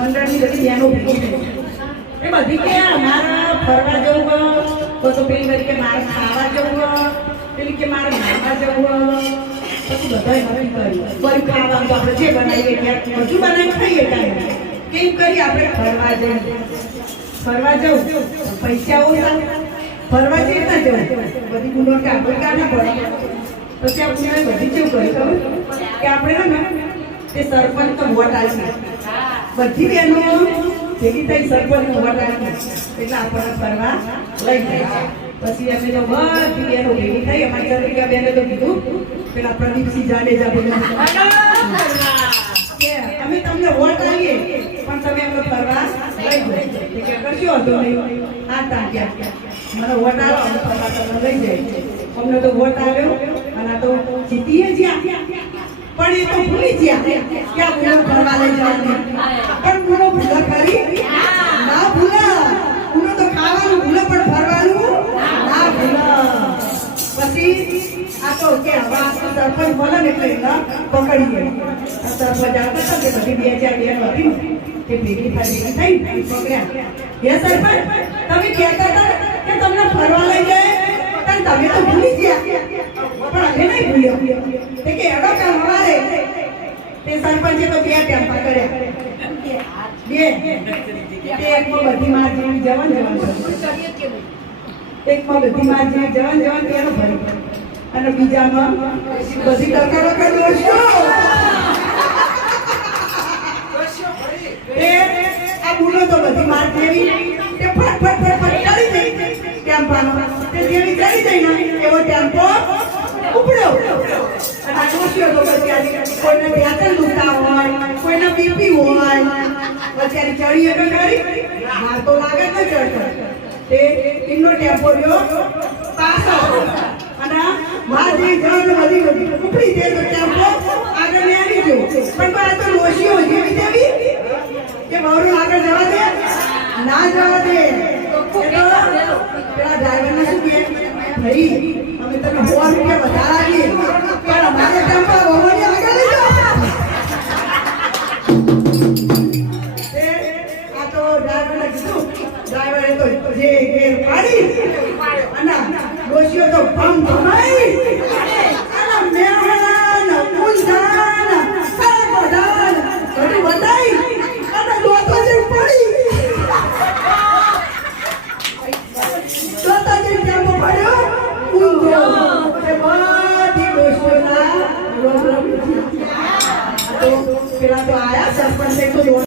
મંડળની બધી બહેનો ભેગી થઈ એ બધી કે અમારા ફરવા જવું તો પેલી બધી કે મારે ખાવા જવું પેલી કે મારે નાવા જવું પછી બધાએ નક્કી કર્યું ફરી ખાવાનું તો આપણે જે બનાવીએ ત્યાં હજુ બનાવી ખાઈએ કાંઈ કેમ કરી આપણે ફરવા જવું પૈસા ઓછા ફરવા જઈએ ના જવું બધી ગુનો કે આપણે કાઢી પડે પછી આપણે બધી કેવું કરી ખબર કે આપણે ને તે સરપંચ તો વોટ આવી બધી બહેનો ભેગી થઈ સરપંચ વોટ આવી એટલે આપણને ફરવા લઈ જાય પછી અમે તો બધી બહેનો ભેગી થઈ અમારી ચંદ્રિકા બેને તો કીધું પેલા પ્રદીપસિંહ જાડેજા બોલ્યા અમે તમને વોટ આવીએ પણ તમે અમને ફરવા લઈ જાય કે કશું હતો નહીં આ તાક્યા મને વોટ આવ્યો અમે ફરવા તમને લઈ જાય અમને તો વોટ આવ્યો અને તો જીતીએ જ્યાં પણ એ તો ભૂલી ગયા કે આ ગુનો ફરવા લઈ જવાની પણ ગુનો ભૂલા ખરી ના ભૂલા ગુનો તો ખાવાનું ભૂલે પણ ફરવાનું ના ભૂલા પછી આ તો કે હવે આ સરપંચ બોલે ને એટલે પકડી ગયો સરપંચ આવતા હતા કે બધી 2002 હતી કે ભેગી થઈ પકડ્યા હે સરપંચ તમે કહેતા હતા કે તમને ફરવા લઈ જાય પણ તમે તો ભૂલી ગયા પણ અમે નહીં ભૂલ્યો તે કે એડો કામ હવારે તે સરપંચે તો 2 ટેમ્પા કર્યા એકમાં બધી માર જેવી જવાન એકમાં બધી માર જેવી જવાન તેનો ભરી અને બીજામાં બધી ટકારો કરી આ ગુનો તો બધી માર જેવી તે ફટ ચડી ગઈ ટેમ્પાનો તે જેવી ચડી ગઈ ને એવો ટેમ્પો ઉપડ્યો અને આ દોષીઓ તો પછી કોઈને બેટલ દુખતા હોય કોઈને બીપી હોય પછી ચડીએ તો ખરી માર તો લાગે ને ચડતો તે ઇન્નો ટેમ્પો રહ્યો પાછો અને માર જે જાન બધી ઉપડી દે તો ટેમ્પો આગળ ને આવી ગયો પણ આ તો દોષીઓ જેવી જેવી કે બહુ આગળ જવા દે ના જવા દે પેલા ડ્રાઈવરને શું કહે ભાઈ અમે તમે 100 રૂપિયા વધારે આપીએ પણ અમારે ટેમ્પા બહુને આગળ લઈ જાઓ આ તો ડ્રાઈવરને કીધું ડ્રાઈવરે તો જે ગેર પાડી અને ડોશીઓ તો ભમ ભમાઈ અને મેહણા ઉંધાન સાબડાન ઘડી વધાઈ અને લોતો જે પડી લોતો જે ટેમ્પો પડ્યો ઊંધો તે બધી ડોશીઓના રોમ રોમ તો પેલા તો આયા સરપંચે તો